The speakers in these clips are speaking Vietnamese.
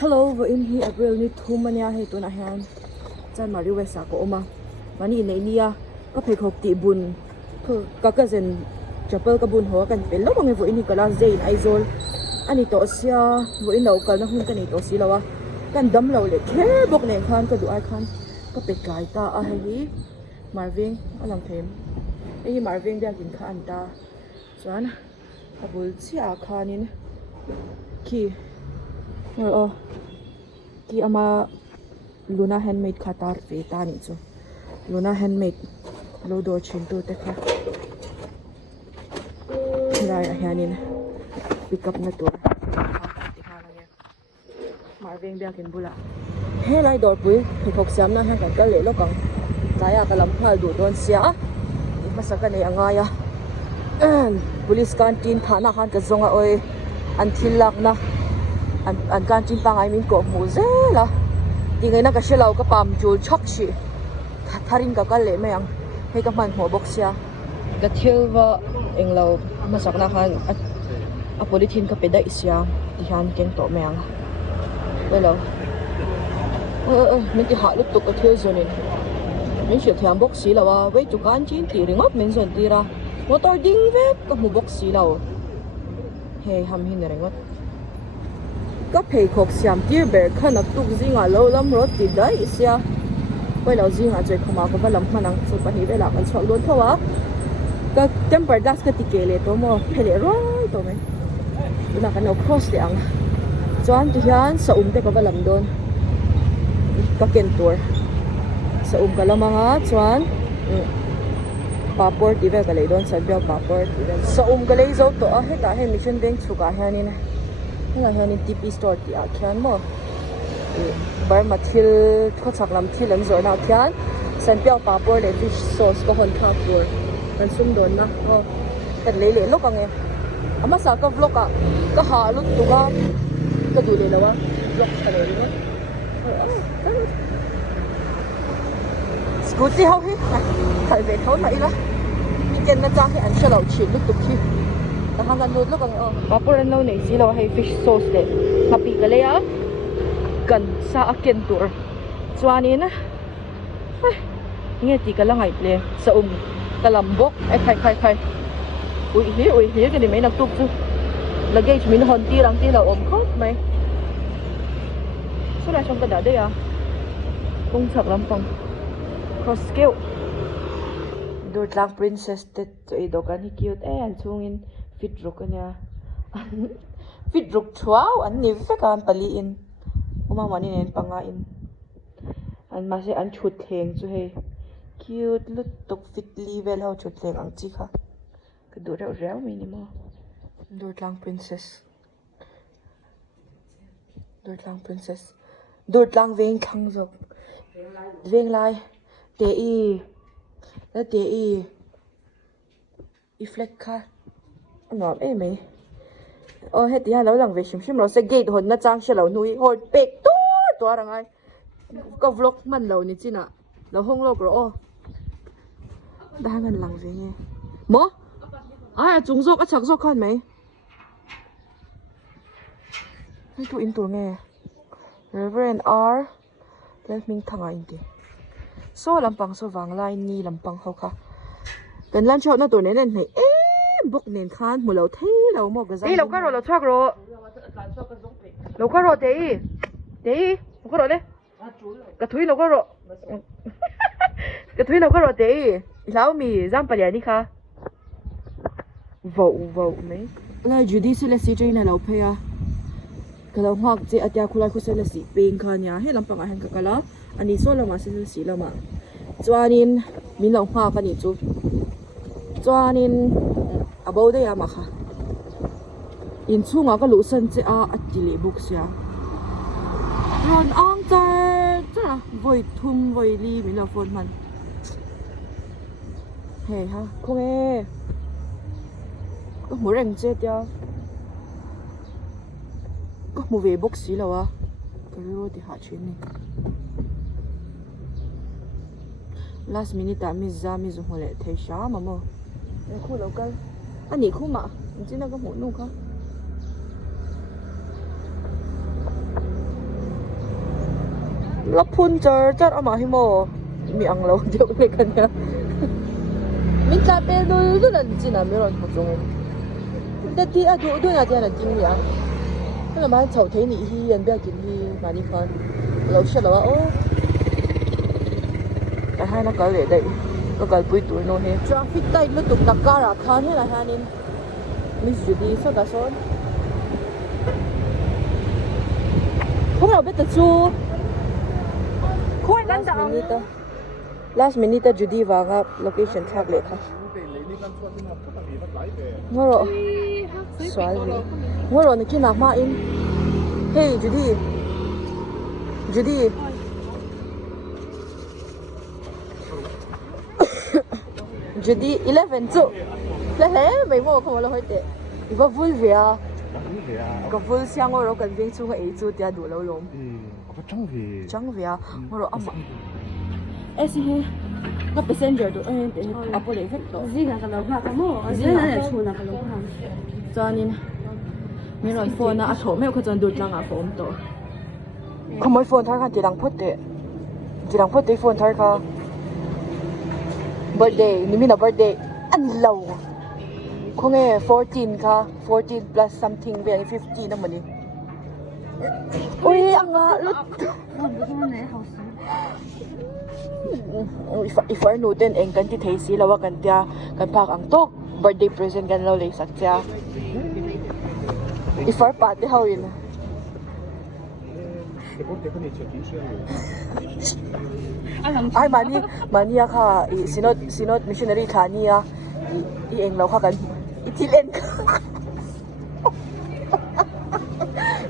Hello, vợ in hi April ni thu mania he tu na hian chan mari wesa ko oma mani nei nia ka phek hok ti bun ka zen chapel ka bun ho kan pel lo bang vợ in hi kala zain aizol ani to sia vợ in lo kal na hun kan ni to si lawa kan dam lo le the bok ne khan ka du ai khan ka pek kai ta a hi marving alang them ei marving dia kin kha an ta chuan abul chia khanin ki ki ama Luna handmade khatar ve ta ni chu Luna handmade lo do chin tu te kha rai a hianin pick up na tur marving bia kin bula he lai dor pui hi khok siam na han kan le lo kang taya ka lam phal du don sia masaka nei anga ya police canteen thana han ka zonga oi an thilak na an canteen pangai min ko mu zela tingai na ka shelau ka pam chul chok shi tharin ka kal le mayang he ka man ho box ya ka thilwa englo masakna khan a polythene ka peda isya ti han ken to mayang hello min ti ha lut to ka thil zonin min shi thiam box si lawa we chu canteen ti ringot min zon ti ra motor ding ve ka mu box si law he ham hin ringot có phải khóc xiêm tiêu bể khăn nắp tục gì ngả lâu lắm rồi thì đấy xia quay lâu gì ngả chơi không mà có phải làm mà năng chụp ảnh về làm ăn chọn luôn thôi á cái temper glass cái ticket này tôi mua phải lấy rồi tôi mới là cái nào cross đấy anh chọn thì hiện sau thì có phải làm đồn cái kiện tour sau cái làm mà chọn passport thì về cái lấy đồn sau đó passport thì về sau cái lấy dấu tổ hết cả hết mission bank chụp cả hai này là hiện TP store thì khian mo bar ma thil kho chak lam thil an zor na khian san piao papor le fish sauce ko hon tha pur kan sum don na ho kan le lo ka nge ama sa ka vlog ka ha lu tu ka du le lawa vlog ka le no scooty ho hi thai ve thau na ila ken na cha hi an shalo chin lu tu khi ta han gan lut lo ka nge papor an lo nei si lo hay fish sauce le happy ka le ya kan sa aken tur chuanin nghe ti ka langai ple sa kalambok ai khai ui hi cái này mấy năm tục chứ luggage mình hòn ti rang ti là ôm khóc mày số này trong cái đó đây à công chặt lắm phong cross scale đôi lang princess tết chơi đồ cái này cute anh chung in fit ruk nha fit ruk chuao anh ni phải kan pali in uma mani nen panga in an ma se an chut theng chu he cute lut tok fit level ho chut theng ang chi kha ka du reu reu mi ni mo Dortlang princess Dortlang veng thang zok veng lai te i flex kha nó em ấy hết thì lâu lần về xím nó sẽ gate hồn nó trang sẽ lâu nuôi hồi bệt to rằng ai có vlog mình lâu như thế nào lâu không lâu rồi đang gần lần về nghe mỏ ai chúng dốc chắc dốc con mấy cái tụi in tụi nghe Reverend R let mình thằng ai đi số làm bằng số vàng lai ni làm bằng hậu khá gần lan chọn nó tụi này này bốc nền khan một lẩu thế lẩu một cái gì lẩu cá rồi lẩu choác rồi lẩu cá rồi thế lẩu cá rồi đấy cái thúi lẩu cá rồi cái thúi lẩu cá rồi thế lẩu mì giam bạc đi kha vậu mấy là Judy sẽ là CJ này lẩu phe à cái lẩu hoặc chị ở nhà khu sẽ là sĩ pin khan nhà hết làm bằng ai hàng cái lẩu anh đi số là mà sẽ là sĩ là mà cho nên mình lẩu hoa cái này chú cho nên about đây mà kha in chung cái lũ sân chế ti lệ book xia ron ang cha voi thum voi li mình là phone man hey ha không e có một rèn chết ya có một về book xí là cái rồi thì hạ chuyện này last minute mi dùng hồi lệ thấy sao mà mò khu lâu cái anh nhỉ khu mà chỉ là có một nụ không รับพุนเจอจัดเอามาให้โมมีอังเราเดียวเลยกันเนี่ยมินจ่าเป็นดูนั่นจีน่ะไม่รอดหัวจงแต่ที่อ่ะดูน่ะที่นั่นจริงเนี่ยนั่นแหละมันเฉาเทนี่ที่ยันเบียกินที่มานี่คันเราเชื่อแล้วว่าโอ้แต่ให้นักการเลยได้ก็การปุยตัวโน่เฮทราฟิกได้ลุตุกตะการะคันให้ละฮานินมิสจูดี้สดาซอนพวกเราไปตัดชูlast minute Judy vaga location thak le kha ngoro swal vi ngoro ni kina ma in hey Judy Judy 11 chu le mai mo ko lo hoite iwa vul via ko vul siang ngoro kan veng chu ga e chu tia du lo lom có trắng via ngoro ama esi he ka passenger do apo le effect to ziga ka lo ba ka mo ziga na chuna ka lo ha chanin mi ron phone na a tho me ko chan dut langa phone to khomoi phone thar khan ti lang phote phone thar ka birthday ni mi na birthday an low khonge 14 ka 14 plus something ve 50 na mani oi anga lut if I know then eng kan ti thei si lawa kan tia kan phak ang tok birthday present kan lo le sak cha if I pa te hawin ai mani kha sinot missionary thania I eng lo kha kan itilen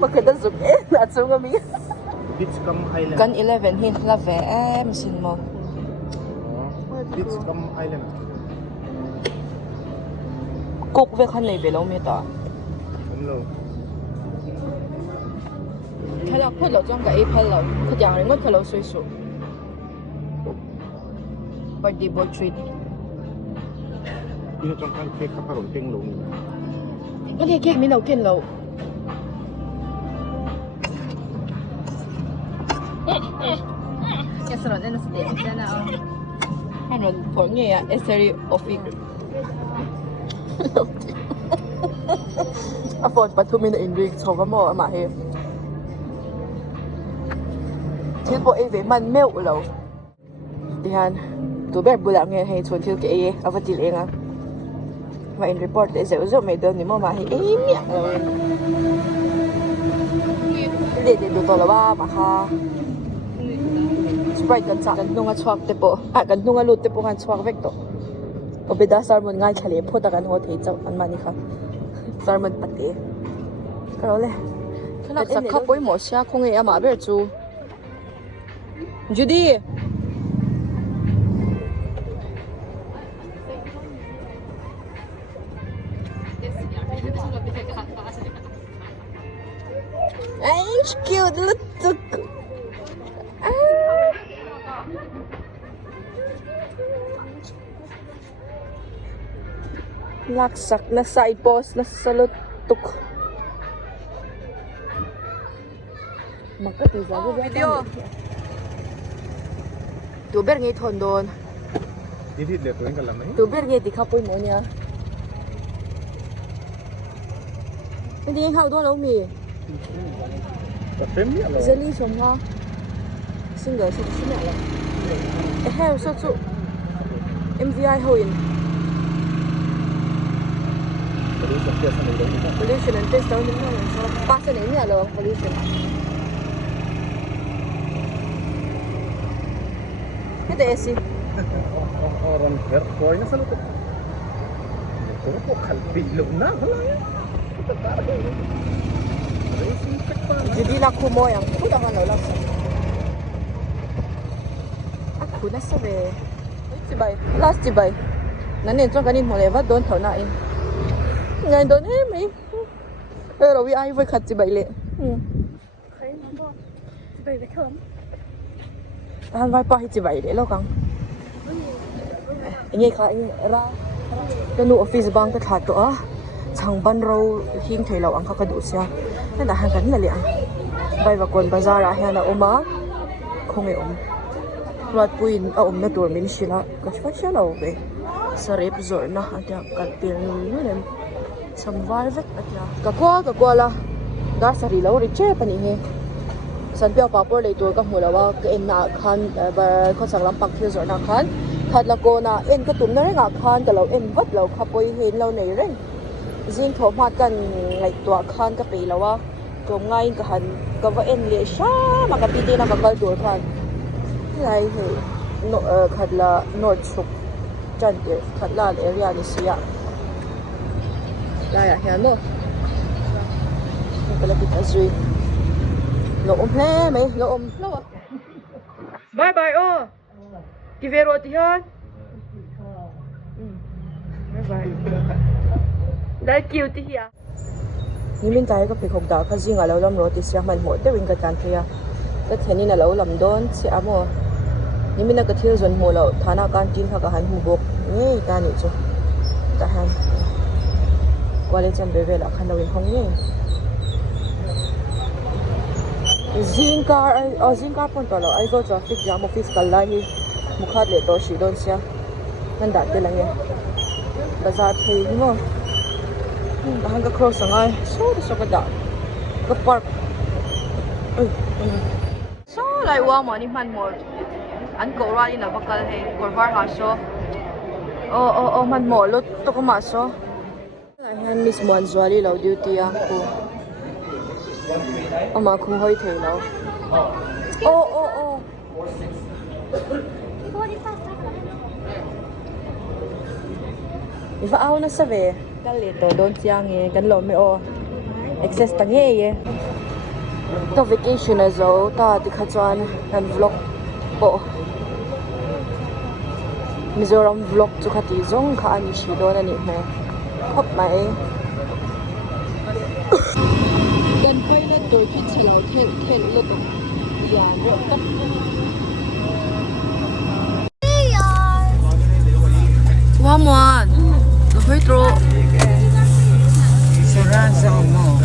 makada zoom na chunga mi Beach Come Island. kan 11 hin la ve sin mo Beach Come Island. kok ve khan nei be lo me ta Đúng rồi. khala phot lo chang ka e phal lo khajang ring ngot khalo soi su birthday boy treat Ini trong kan cake kapal ronteng lo ni. cái này cake mình nấu kiên lâu cái sợi này nó sẽ để nào anh rồi phổi nghe à essay office à phổi bắt thu mình in rig cho cái mỏ mà he thiếu bộ ấy về man mèo lâu đi han tụi bé bữa nghe hay chuẩn thiếu cái ấy à vật gì lên à mà in report để dễ dễ mấy đơn thì mà hay ấy nhỉ để đồ to là ba mà ha Sprite kan sa kan nunga chuak te po kan nunga lut te po kan chuak vek to obeda sarmon ngai khale phota kan ho thei chau an mani kha sarmon pate karo le khala sak kha poi mo sia khonge ama ber chu Judy Ay, cute look laksak na side post na salutuk makatiza video tu ber ngai thon don Ini dia tu yang kalam ni. tu ber ngai tikha poi mo nya ndi hau do lo mi Frame ni alo. zeli som ha single so sina la e hair so chu MVI hoin pollution and test down in so pass ni ni alo pollution ito esi Orang hair boy na salut. Kau kok kalbi lo na hala ya. Kita tarik. Jadi laku mo yang aku dah malu lah. Aku nak sabe. Cibai, last cibai. Nanti entah kan ini mulai wat don thau na in. Ngai don he mai. Rồi vi ai với khát cibai le. thấy nó có về cái thơm Anh vai pa hi cibai le lo kang. Ini kha ini ra. Kanu office bank ka that to ah. Chang ban ro hing thei lo ang kha ka du sia. Na han kan na le ang. Vai va kon bazar a hian a oma. คงไออมรัดปุยเอาอมนาตัวมินชิละก็ช่วยเชื่อเราไปสริปจอยนะอาจจะกัดเปลี่ยนนู่นนี่สัมวาร์เวกอาจจะก็กลัวละกาสรีเราริเช่ปนี่เฮสันเปียวปาปอเลยตัวก็หัวแล้วว่าก็เอ็นนาคันคนสั่งลำปักเที่ยวจอยนาคันขัดละโกนาเอ็นก็ตุ่มนั่นเองอาคันแต่เราเอ็นวัดเราขับไปเห็นเราในเร่งยิ่งโทรมากันไงตัวคันก็ไปแล้วว่าตัวง่ายก็หันก็ว่าเอ็นเลี้ยช้ามากระปีเดียนมากระตัวคันที่ไรเหรอขัดละนอร์ทสุกจันเดียขัดละเอเรียนิเซียได้อะเห็นมั้ยก็เลยปิดจุยเราอมแพ้ไหมเราอมแล้วอ่ะบายบายที่เวโรติฮันบายบายได้คิวที่เฮียนี่มินตายก็ไปขบดาวข้าจิงอ่ะเราลำรถที่เสียมันหมดได้วิ่งกันกันเฮียแต่เทนี่น่ะเราลำโดนเสียมั่วนี่มินน่ะก็เที่ยวจนหัวเราฐานะการกินเขาก็หันหูบกนี่การนี่จ้ะแต่หันกว่าเลยจำเบเวล่ะคันเราเป็นของนี่Zingkar pun tolak. I go traffic jam office kalahi mukhat le to shi don sia. Nan da te lang ye. Bazar phei mo. Hang ka cross angai. So ka da. Ka park. So lai wa mo ni man mo. An ko ra ni na bakal he. Korvar ha so. Man mo lo to ko ma so. Lai han miss mon zwali lo duty a ko. เอามาคุยให้เธอแล้วโอ้อีฟ้าเอานะสเวกันเลยตัวโดนจ้างเงี้ยกันหลอมไม่ออก access ตั้งเงี้ยตัว vacation นะจ๊ะตาติดขจรกัน vlog โปมิโซรัม vlog จุกตีจงข้านี่ชีโดนนี่แม่พบไหมกันไปแล้วตัวคิดเฉลียวเท่นแล้วก็อย่ารถกันว่ามวนเราไปตร Sarang sa mo.